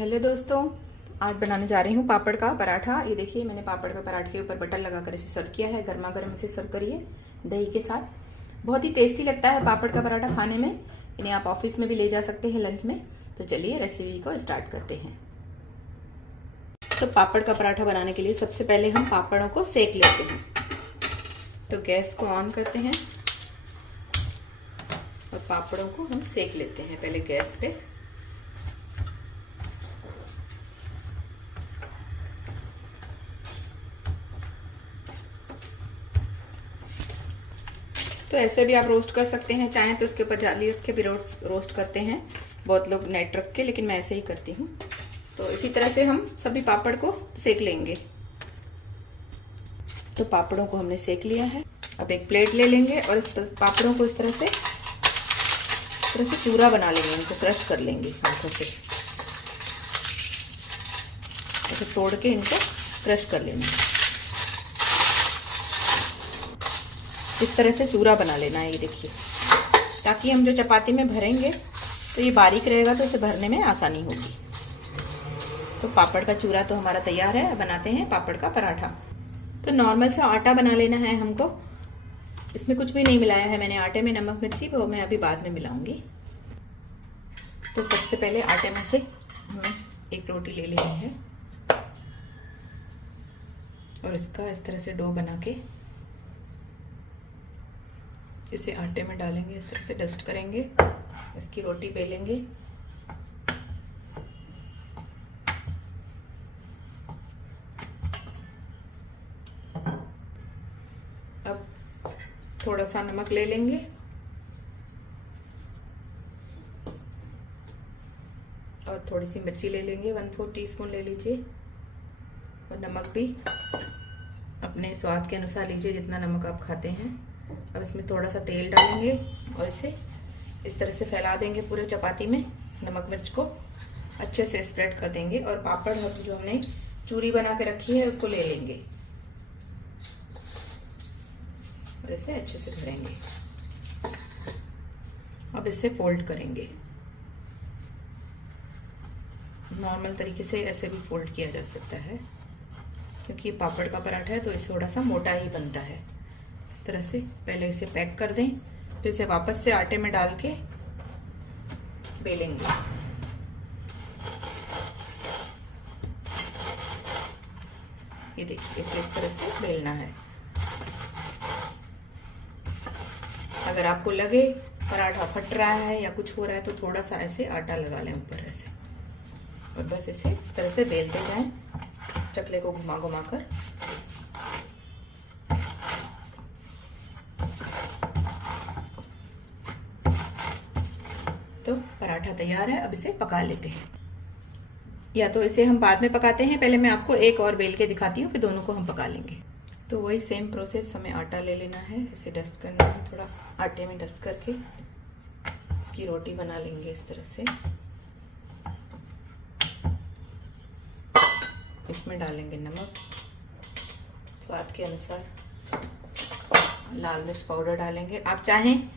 Hello दोस्तों, आज बनाने जा रही हूँ पापड़ का पराठा। ये देखिए, मैंने पापड़ का पराठे के ऊपर बटर लगाकर इसे सर्व किया है। गर्मा गर्म इसे सर्व करिए दही के साथ। बहुत ही टेस्टी लगता है पापड़ का पराठा खाने में। इन्हें आप ऑफिस में भी ले जा सकते हैं लंच में। तो चलिए रेसिपी को स्टार्ट करते हैं। तो पापड़ का पराठा बनाने के लिए सबसे पहले हम पापड़ों को सेक लेते हैं। तो गैस को ऑन करते हैं और पापड़ों को हम सेक लेते हैं पहले गैस पे। तो ऐसे भी आप रोस्ट कर सकते हैं, चाहें तो उसके ऊपर जाली रख के भी रोस्ट करते हैं बहुत लोग, नेट रख के, लेकिन मैं ऐसे ही करती हूँ। तो इसी तरह से हम सभी पापड़ को सेक लेंगे। तो पापड़ों को हमने सेक लिया है। अब एक प्लेट ले लेंगे और इस पापड़ों को इस तरह से चूरा बना लेंगे। इनको क्रश कर लेंगे इस हाथों से, ऐसे तोड़ के इनको क्रश कर लेंगे। इस तरह से चूरा बना लेना है, ये देखिए, ताकि हम जो चपाती में भरेंगे तो ये बारीक रहेगा, तो इसे भरने में आसानी होगी। तो पापड़ का चूरा तो हमारा तैयार है। अब बनाते हैं पापड़ का पराठा। तो नॉर्मल सा आटा बना लेना है हमको। इसमें कुछ भी नहीं मिलाया है मैंने आटे में, नमक मिर्ची वो मैं अभी बाद में मिलाऊंगी। तो सबसे पहले आटे में से हमें एक रोटी ले लेनी है और इसका इस तरह से डो बना के इसे आटे में डालेंगे। इस तरह से डस्ट करेंगे, इसकी रोटी बेलेंगे। अब थोड़ा सा नमक ले लेंगे और थोड़ी सी मिर्ची ले लेंगे, 1/4 टीस्पून ले लीजिए। और नमक भी अपने स्वाद के अनुसार लीजिए, जितना नमक आप खाते हैं। अब इसमें थोड़ा सा तेल डालेंगे और इसे इस तरह से फैला देंगे पूरे चपाती में। नमक मिर्च को अच्छे से स्प्रेड कर देंगे और पापड़ जो हमने चूरी बना के रखी है उसको ले लेंगे और इसे अच्छे से भरेंगे। अब इसे फोल्ड करेंगे। नॉर्मल तरीके से ऐसे भी फोल्ड किया जा सकता है, क्योंकि ये पापड़ का पराठा है तो इसे थोड़ा सा मोटा ही बनता है। इस तरह से पहले इसे पैक कर दें, फिर इसे वापस से आटे में डाल के बेलेंगे। ये देखिए, इसे इस तरह से बेलना है। अगर आपको लगे पराठा फट रहा है या कुछ हो रहा है तो थोड़ा सा ऐसे आटा लगा लें ऊपर ऐसे, और बस इसे इस तरह से बेलते जाएं, चकले को घुमा घुमा कर। तो पराठा तैयार है। अब इसे पका लेते हैं, या तो इसे हम बाद में पकाते हैं। पहले मैं आपको एक और बेल के दिखाती हूँ, फिर दोनों को हम पका लेंगे। तो वही सेम प्रोसेस, हमें आटा ले लेना है, इसे डस्ट करना है, थोड़ा आटे में डस्ट करके इसकी रोटी बना लेंगे इस तरह से। इसमें डालेंगे नमक स्वाद के अनुसार, लाल मिर्च पाउडर डालेंगे। आप चाहें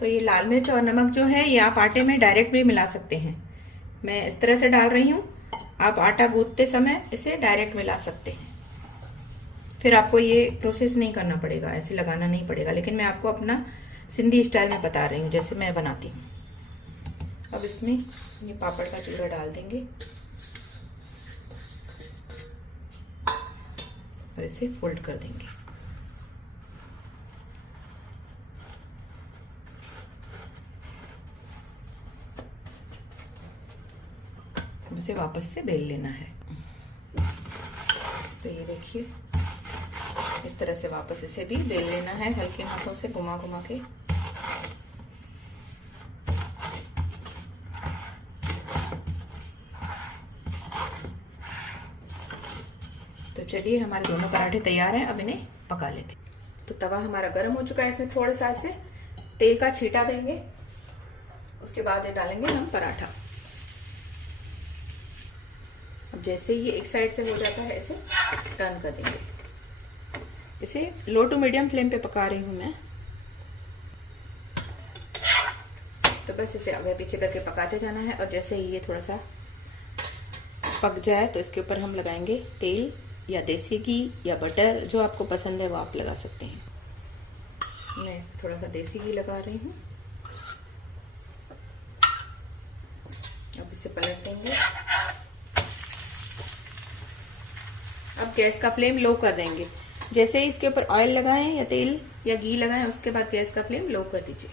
तो ये लाल मिर्च और नमक जो है ये आप आटे में डायरेक्ट भी मिला सकते हैं। मैं इस तरह से डाल रही हूँ, आप आटा गूंथते समय इसे डायरेक्ट मिला सकते हैं। फिर आपको ये प्रोसेस नहीं करना पड़ेगा, ऐसे लगाना नहीं पड़ेगा, लेकिन मैं आपको अपना सिंधी स्टाइल में बता रही हूँ, जैसे मैं बनाती हूँ। अब इसमें ये पापड़ का चूरा डाल देंगे और इसे फोल्ड कर देंगे। इसे वापस से बेल लेना है। तो ये देखिए, इस तरह से वापस इसे भी बेल लेना है, हल्के हाथों से घुमा घुमा के। तो चलिए, हमारे दोनों पराठे तैयार हैं। अब इन्हें पका लेते हैं। तो तवा हमारा गर्म हो चुका है, इसमें थोड़ा सा ऐसे तेल का छींटा देंगे। उसके बाद ये डालेंगे हम पराठा। अब जैसे ही ये एक साइड से हो जाता है, इसे टर्न कर देंगे। इसे लो टू मीडियम फ्लेम पे पका रही हूँ मैं। तो बस इसे आगे पीछे करके पकाते जाना है। और जैसे ही ये थोड़ा सा पक जाए तो इसके ऊपर हम लगाएंगे तेल या देसी घी या बटर, जो आपको पसंद है वो आप लगा सकते हैं। मैं थोड़ा सा देसी घी लगा रही हूँ। अब इसे पलट देंगे। अब गैस का फ्लेम लो कर देंगे। जैसे ही इसके ऊपर ऑयल लगाएं या तेल या घी लगाएं, उसके बाद गैस का फ्लेम लो कर दीजिए।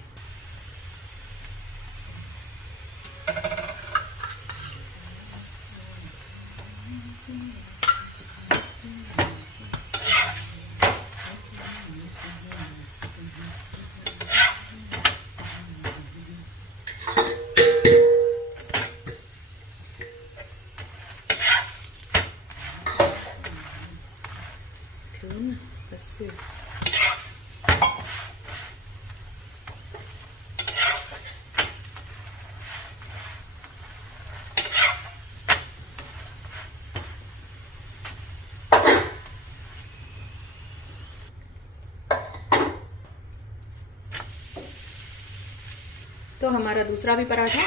तो हमारा दूसरा भी पराठा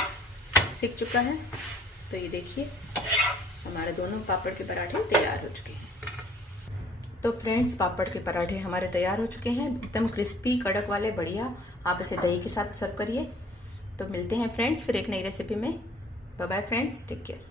सिक चुका है। तो ये देखिए, हमारे दोनों पापड़ के पराठे तैयार हो चुके हैं। तो फ्रेंड्स, पापड़ के पराठे हमारे तैयार हो चुके हैं, एकदम क्रिस्पी कड़क वाले, बढ़िया। आप इसे दही के साथ सर्व करिए। तो मिलते हैं फ्रेंड्स फिर एक नई रेसिपी में। Bye bye friends, take care.